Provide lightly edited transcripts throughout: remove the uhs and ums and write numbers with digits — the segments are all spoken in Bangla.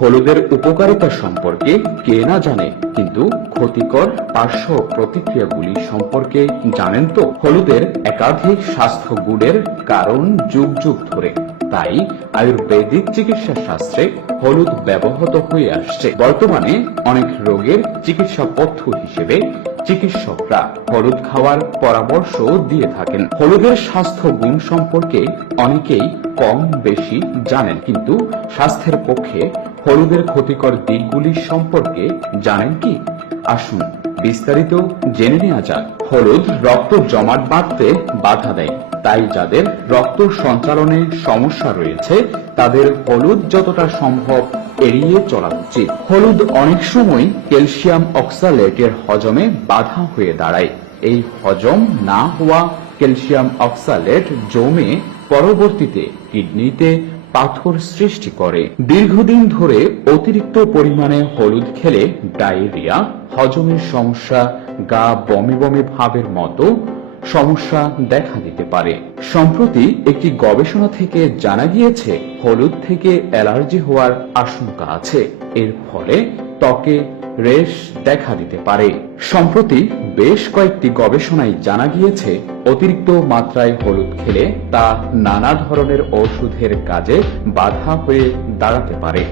হলুদের উপকারিতা সম্পর্কে কে না জানে, কিন্তু ক্ষতিকর পার্শ্ব প্রতিক্রিয়াগুলি সম্পর্কে জানেন তো? হলুদের একাধিক স্বাস্থ্য গুণের কারণ যুগ যুগ ধরে, তাই আয়ুর্বেদিক চিকিৎসা শাস্ত্রে হলুদ ব্যবহৃত হয়ে আসছে। বর্তমানে অনেক রোগের চিকিৎসা পদ্ধতি হিসেবে চিকিৎসকরা হলুদ খাওয়ার পরামর্শ দিয়ে থাকেন। হলুদের স্বাস্থ্য গুণ সম্পর্কে অনেকেই কম বেশি জানেন, কিন্তু স্বাস্থ্যের পক্ষে হলুদের ক্ষতিকর দিকগুলি সম্পর্কে জানেন কি? আসুন বিস্তারিত জেনে নেওয়া যাক। হলুদ রক্ত জমাট বাঁধতে বাধা দেয়, তাই যাদের রক্ত সঞ্চালনে সমস্যা রয়েছে তাদের হলুদ যতটা সম্ভব এড়িয়ে চলা উচিত। হলুদ অনেক সময় ক্যালসিয়াম অক্সালেটের হজমে বাধা হয়ে দাঁড়ায়। এই হজম না হওয়া ক্যালসিয়াম অক্সালেট জমে পরবর্তীতে কিডনিতে পাথর সৃষ্টি করে। দীর্ঘদিন ধরে অতিরিক্ত পরিমাণে হলুদ খেলে ডায়রিয়া, হজমের সমস্যা, গা বমি বমি ভাবের মতো সমস্যা দেখা দিতে পারে। সম্প্রতি একটি গবেষণা থেকে জানা গিয়েছে হলুদ থেকে অ্যালার্জি হওয়ার আশঙ্কা আছে। এর ফলে ত্বকে রেশ দেখা দিতে পারে। সম্প্রতি বেশ কয়েকটি গবেষণায় জানা গিয়েছে অতিরিক্ত মাত্রায় হলুদ খেলে তা নানা ধরনের ওষুধের কাজে বাধা হয়ে দাঁড়াতে পারে।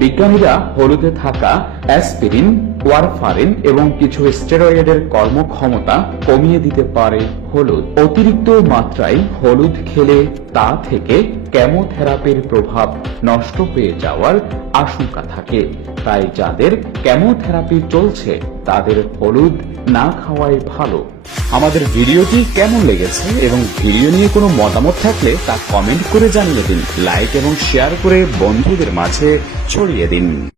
বিজ্ঞানীরা হলুদে থাকা অ্যাসপিরিন, ওয়ারফারিন এবং কিছু স্টেরয়েডের কর্মক্ষমতা কমিয়ে দিতে পারে হলুদ। অতিরিক্ত মাত্রায় হলুদ খেলে তা থেকে কেমোথেরাপির প্রভাব নষ্ট হয়ে যাওয়ার আশঙ্কা থাকে। তাই যাদের কেমোথেরাপি চলছে তাদের হলুদ না খাওয়াই ভালো। আমাদের ভিডিওটি কেমন লেগেছে এবং ভিডিও নিয়ে কোনো মতামত থাকলে তা কমেন্ট করে জানিয়ে দিন। লাইক এবং শেয়ার করে বন্ধুদের মাঝে ছড়িয়ে দিন।